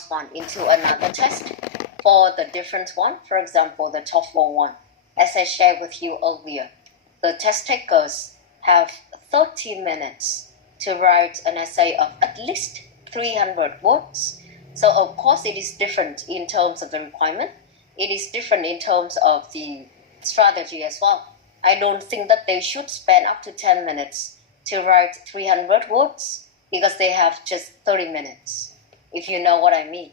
last one into another test for the different one. For example, the TOEFL one. As I shared with you earlier, the test takers have 30 minutes to write an essay of at least 300 words. So of course it is different in terms of the requirement. It is different in terms of the strategy as well. I don't think that they should spend up to 10 minutes to write 300 words because they have just 30 minutes, if you know what I mean.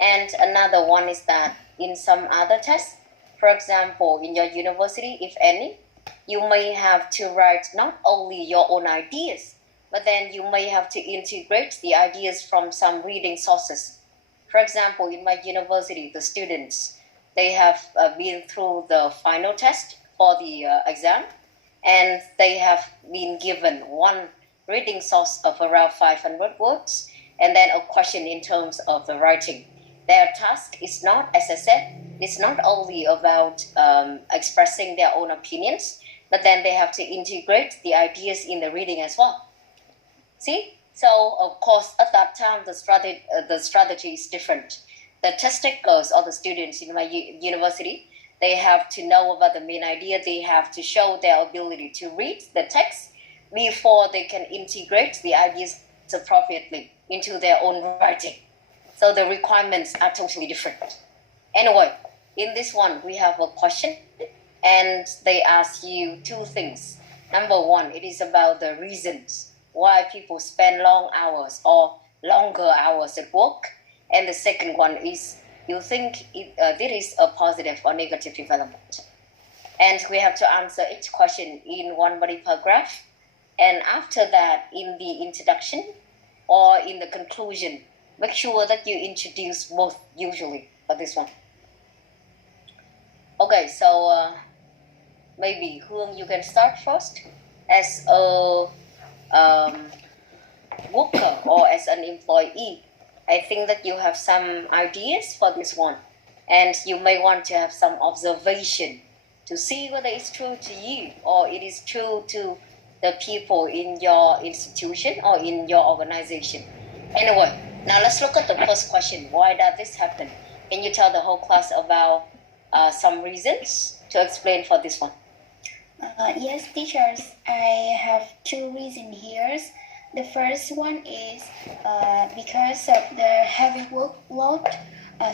And another one is that in some other tests, for example, in your university, if any, you may have to write not only your own ideas, but then you may have to integrate the ideas from some reading sources. For example, in my university, the students, they have been through the final test for the exam, and they have been given one reading source of around 500 words, and then a question in terms of the writing. Their task is not, as I said, it's not only about expressing their own opinions, but then they have to integrate the ideas in the reading as well. See? So, of course, at that time, the strategy is different. The test takers or the students in my university, they have to know about the main idea. They have to show their ability to read the text before they can integrate the ideas appropriately into their own writing. So the requirements are totally different. Anyway, in this one, we have a question, and they ask you two things. Number one, it is about the reasons why people spend long hours or longer hours at work. And the second one is, you think this is a positive or negative development. And we have to answer each question in one body paragraph. And after that, in the introduction or in the conclusion, make sure that you introduce both usually for this one. Okay, so maybe Hương, you can start first. As a worker or as an employee, I think that you have some ideas for this one, and you may want to have some observation to see whether it's true to you or it is true to the people in your institution or in your organization. Anyway, now let's look at the first question. Why does this happen? Can you tell the whole class about some reasons to explain for this one? Yes, teachers, I have two reasons here. The first one is because of the heavy workload,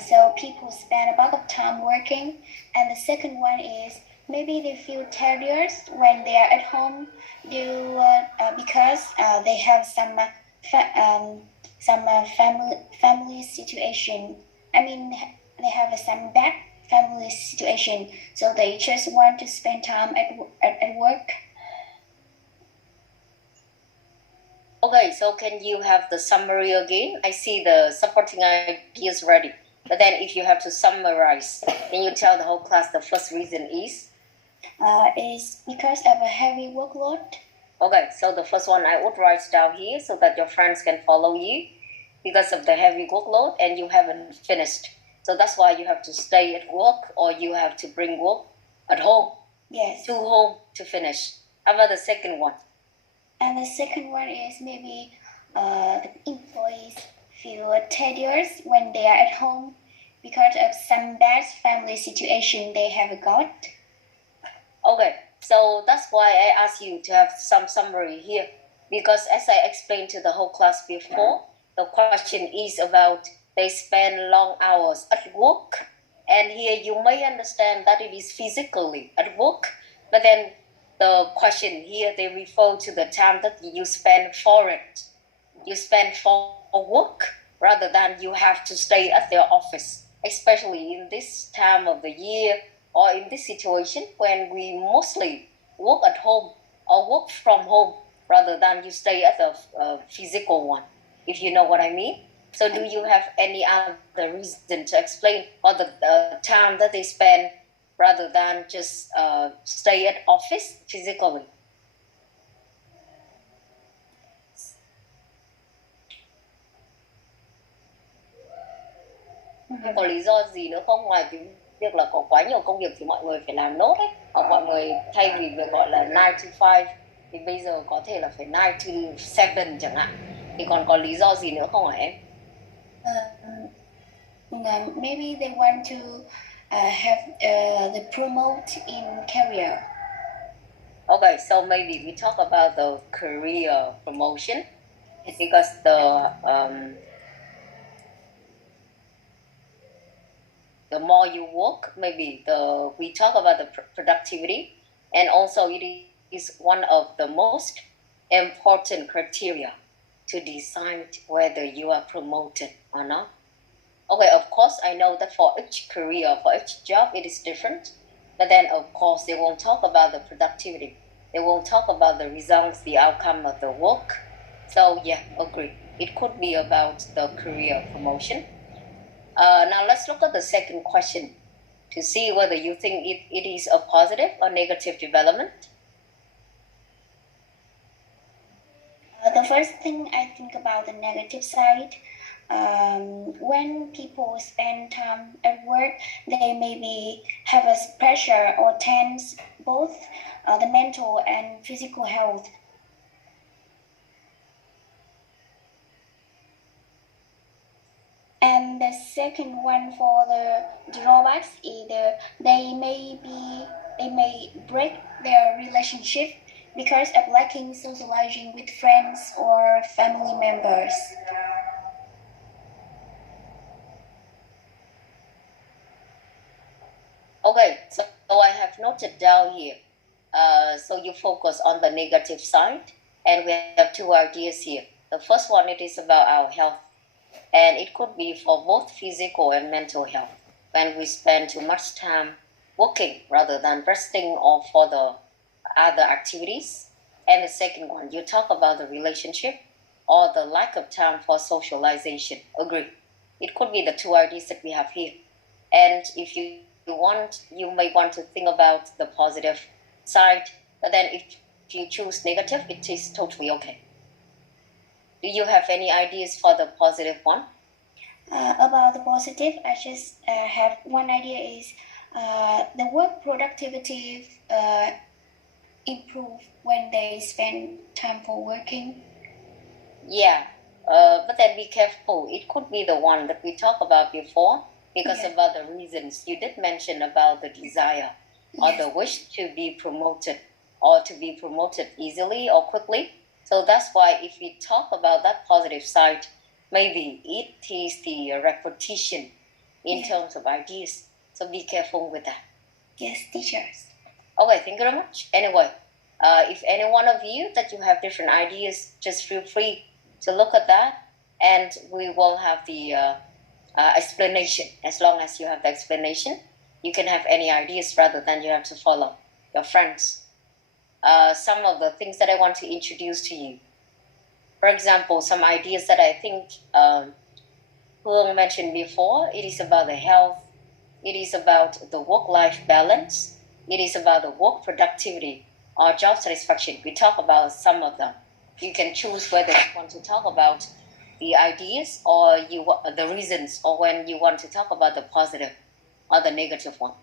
so people spend a lot of time working. And the second one is maybe they feel tired when they are at home because they have some family situation. I mean, they have some bad family situation, so they just want to spend time at work. Okay, so can you have the summary again? I see the supporting ideas ready. But then if you have to summarize, can you tell the whole class the first reason is? Is because of a heavy workload. Okay, so the first one I would write down here so that your friends can follow you. Because of the heavy workload and you haven't finished. So that's why you have to stay at work or you have to bring work at home. Yes. To home to finish. How about the second one? And the second one is maybe the employees feel tedious when they are at home because of some bad family situation they have got. Okay, so that's why I asked you to have some summary here. Because as I explained to the whole class before, the question is about they spend long hours at work. And here you may understand that it is physically at work, but then the question here, they refer to the time that you spend for it. You spend for work rather than you have to stay at their office, especially in this time of the year or in this situation when we mostly work at home or work from home rather than you stay at the physical one, if you know what I mean. So do you have any other reason to explain or the time that they spend rather than just stay at office physically? Có lý do gì nữa không ngoài cái việc là có quá nhiều công việc thì mọi người phải làm nốt ấy, hoặc mọi người thay vì việc gọi là 9 to 5 thì bây giờ có thể là phải 9 to 7 chẳng hạn, thì còn có lý do gì nữa không hả em? maybe they want to have the promote in career. Okay, so maybe we talk about the career promotion because the more you work, maybe we talk about the productivity, and also it is one of the most important criteria to decide whether you are promoted or not. Okay, of course, I know that for each career, for each job, it is different. But then, of course, they won't talk about the productivity. They won't talk about the results, the outcome of the work. So, yeah, agree. It could be about the career promotion. Now, let's look at the second question to see whether you think it is a positive or negative development. The first thing I think about the negative side, when people spend time at work, they maybe have a pressure or tense both the mental and physical health. And the second one for the drawbacks is they may break their relationship because of lacking socializing with friends or family members. Okay, so I have noted down here. So you focus on the negative side, and we have two ideas here. The first one, it is about our health, and it could be for both physical and mental health. When we spend too much time working rather than resting or for the other activities. And the second one, you talk about the relationship or the lack of time for socialization. Agree. It could be the two ideas that we have here. And if you want, you may want to think about the positive side, but then if you choose negative, it is totally okay. Do you have any ideas for the positive one? About the positive, I just have one idea is the work productivity improve when they spend time for working. Yeah, but then be careful. It could be the one that we talked about before because of other reasons. You did mention about the desire or the wish to be promoted or to be promoted easily or quickly. So that's why if we talk about that positive side, maybe it is the repetition in terms of ideas. So be careful with that. Yes, teachers. Okay, thank you very much. Anyway, if any one of you that you have different ideas, just feel free to look at that, and we will have the explanation. As long as you have the explanation, you can have any ideas rather than you have to follow your friends. Some of the things that I want to introduce to you. For example, some ideas that I think Hương mentioned before, it is about the health, it is about the work-life balance, it is about the work productivity or job satisfaction. We talk about some of them. You can choose whether you want to talk about the ideas or the reasons, or when you want to talk about the positive or the negative one.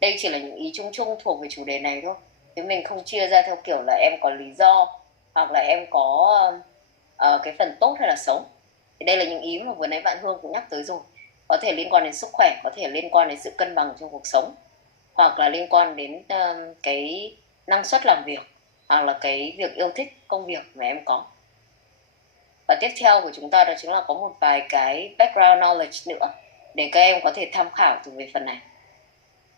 Đây chỉ là những ý chung chung thuộc về chủ đề này thôi. Chứ mình không chia ra theo kiểu là em có lý do hoặc là em có cái phần tốt hay là xấu. Thì đây là những ý mà vừa nãy bạn Hương cũng nhắc tới rồi. Có thể liên quan đến sức khỏe, có thể liên quan đến sự cân bằng trong cuộc sống, hoặc là liên quan đến cái năng suất làm việc, hoặc là cái việc yêu thích công việc mà em có. Và tiếp theo của chúng ta đó chính là có một vài cái background knowledge nữa để các em có thể tham khảo từ về phần này.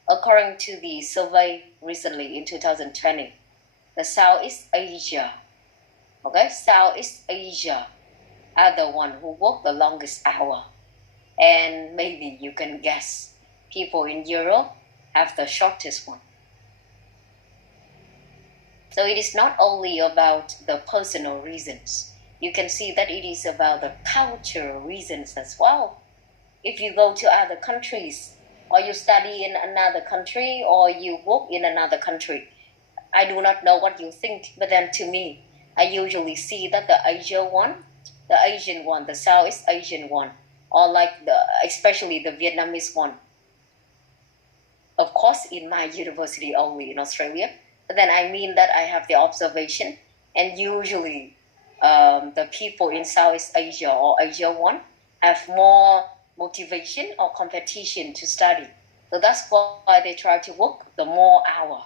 According to the survey recently in 2020, the Southeast Asia, Southeast Asia are the one who work the longest hour. And maybe you can guess, people in Europe have the shortest one. So it is not only about the personal reasons. You can see that it is about the cultural reasons as well. If you go to other countries, or you study in another country, or you work in another country, I do not know what you think, but then to me, I usually see that the Asian one, the Southeast Asian one, or like especially the Vietnamese one. Of course, in my university only in Australia, but then I mean that I have the observation, and usually the people in Southeast Asia or Asia one have more motivation or competition to study. So that's why they try to work the more hour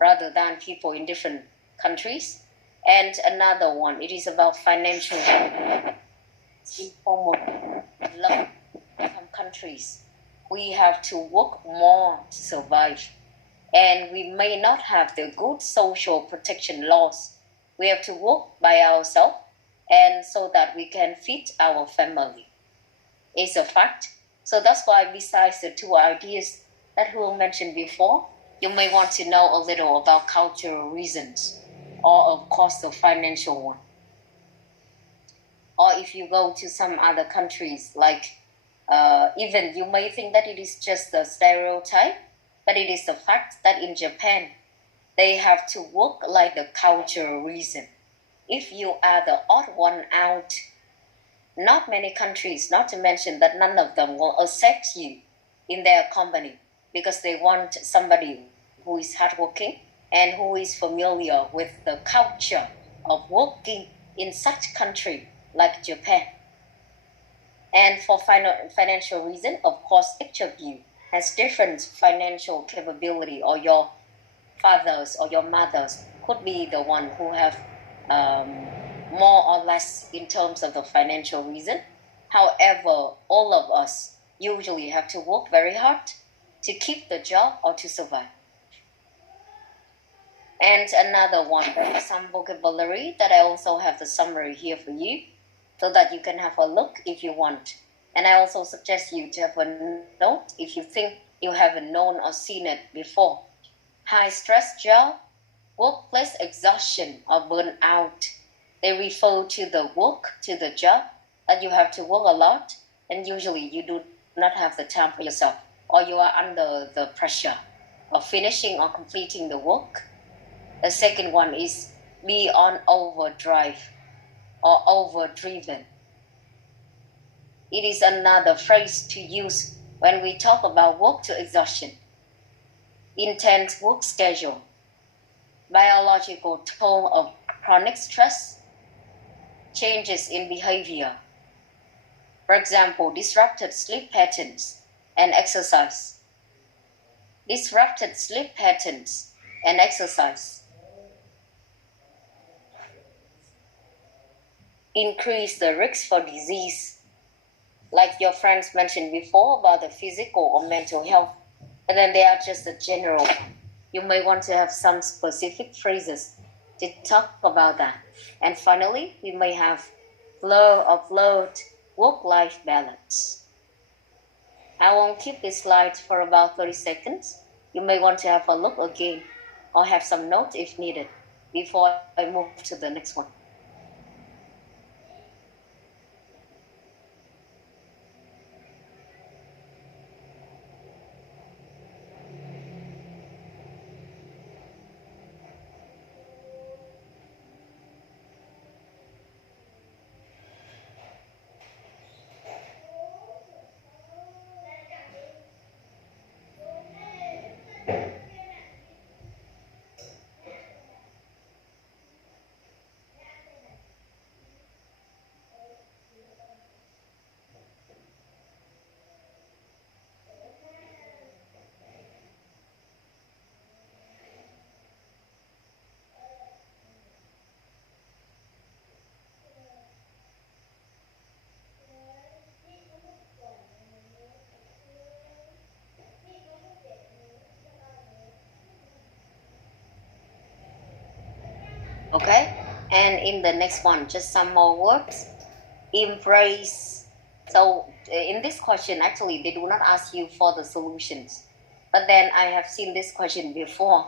rather than people in different countries. And another one, it is about financial informal low income countries. We have to work more to survive. And we may not have the good social protection laws. We have to work by ourselves and so that we can feed our family. It's a fact. So that's why besides the two ideas that Hu mentioned before, you may want to know a little about cultural reasons or of course the financial one. Or if you go to some other countries, like even you may think that it is just a stereotype, but it is the fact that in Japan, they have to work like the cultural reason. If you are the odd one out, not many countries, not to mention that none of them will accept you in their company because they want somebody who is hardworking and who is familiar with the culture of working in such country like Japan. And for financial reason, of course, each of you has different financial capability, or your fathers or your mothers could be the one who have more or less in terms of the financial reason. However, all of us usually have to work very hard to keep the job or to survive. And another one, there is some vocabulary that I also have the summary here for you so that you can have a look if you want. And I also suggest you to have a note if you think you haven't known or seen it before. High stress job, workplace exhaustion or burnout. They refer to the work, to the job, that you have to work a lot and usually you do not have the time for yourself or you are under the pressure of finishing or completing the work. The second one is be on overdrive or overdriven. It is another phrase to use when we talk about work to exhaustion. Intense work schedule, biological toll of chronic stress, changes in behavior. For example, disrupted sleep patterns and exercise. Disrupted sleep patterns and exercise. Increase the risk for disease, like your friends mentioned before about the physical or mental health, and then they are just a general one. You may want to have some specific phrases to talk about that. And finally, we may have flow of load, work-life balance. I won't keep this slide for about 30 seconds. You may want to have a look again or have some notes if needed before I move to the next one. Okay, and in the next one, just some more words. Embrace. So in this question, actually, they do not ask you for the solutions. But then I have seen this question before,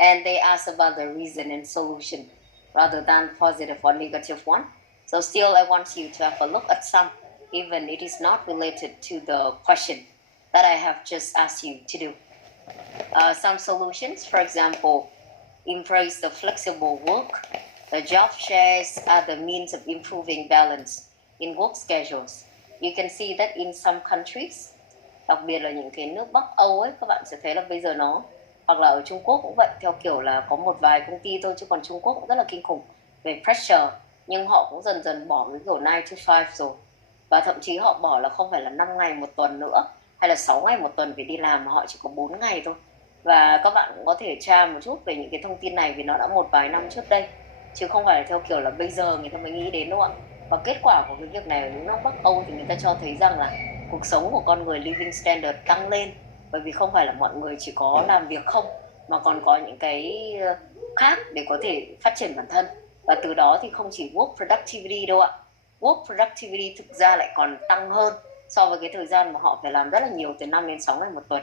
and they ask about the reason and solution rather than positive or negative one. So still, I want you to have a look at some, even it is not related to the question that I have just asked you to do. Some solutions, for example, embrace the flexible work. The job shares are the means of improving balance in work schedules. You can see that in some countries, đặc biệt là những cái nước Bắc Âu ấy, các bạn sẽ thấy là bây giờ nó, hoặc là ở Trung Quốc cũng vậy, theo kiểu là có một vài công ty thôi, chứ còn Trung Quốc cũng rất là kinh khủng về pressure, nhưng họ cũng dần dần bỏ cái kiểu 9 to 5 rồi. Và thậm chí họ bỏ là không phải là 5 ngày một tuần nữa hay là 6 ngày một tuần phải đi làm, mà họ chỉ có 4 ngày thôi. Và các bạn cũng có thể tra một chút về những cái thông tin này vì nó đã một vài năm trước đây, chứ không phải là theo kiểu là bây giờ người ta mới nghĩ đến, đúng không ạ? Và kết quả của cái việc này ở những nước Bắc Âu thì người ta cho thấy rằng là cuộc sống của con người, living standard tăng lên, bởi vì không phải là mọi người chỉ có làm việc không, mà còn có những cái khác để có thể phát triển bản thân. Và từ đó thì không chỉ work productivity đâu ạ, work productivity thực ra lại còn tăng hơn so với cái thời gian mà họ phải làm rất là nhiều, từ 5 đến 6 ngày một tuần.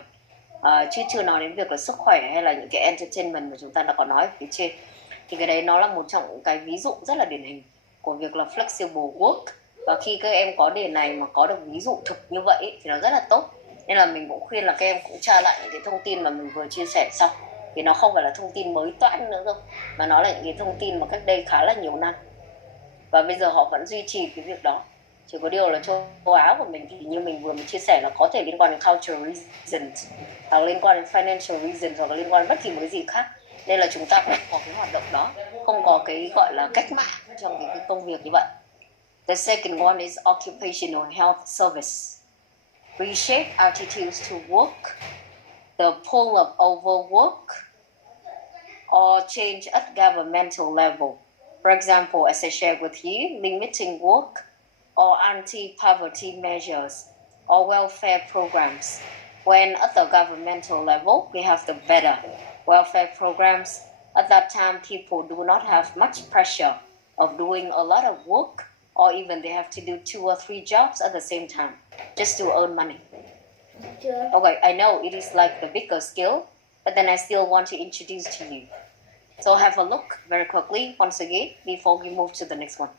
Chứ chưa nói đến việc là sức khỏe hay là những cái entertainment mà chúng ta đã có nói ở phía trên. Thì cái đấy nó là một trong những cái ví dụ rất là điển hình của việc là flexible work. Và khi các em có đề này mà có được ví dụ thực như vậy thì nó rất là tốt. Nên là mình cũng khuyên là các em cũng tra lại những cái thông tin mà mình vừa chia sẻ xong, thì nó không phải là thông tin mới toãn nữa đâu, mà nó là những cái thông tin mà cách đây khá là nhiều năm và bây giờ họ vẫn duy trì cái việc đó. Chỉ có điều là châu Á của mình thì như mình vừa mới chia sẻ là có thể liên quan đến cultural reasons, hoặc liên quan đến financial reasons, hoặc là liên quan đến bất kỳ một cái gì khác, nên là chúng ta không có cái hoạt động đó, không có cái gọi là cách mạng trong cái công việc như vậy. The second one is occupational health service. Reshape attitudes to work, the pull of overwork, or change at governmental level. For example, as I shared with you, limiting work or anti-poverty measures or welfare programs. When at the governmental level, we have the better welfare programs. At that time, people do not have much pressure of doing a lot of work, or even they have to do 2 or 3 jobs at the same time just to earn money. Okay, I know it is like the bigger skill, but then I still want to introduce to you. So have a look very quickly once again before we move to the next one.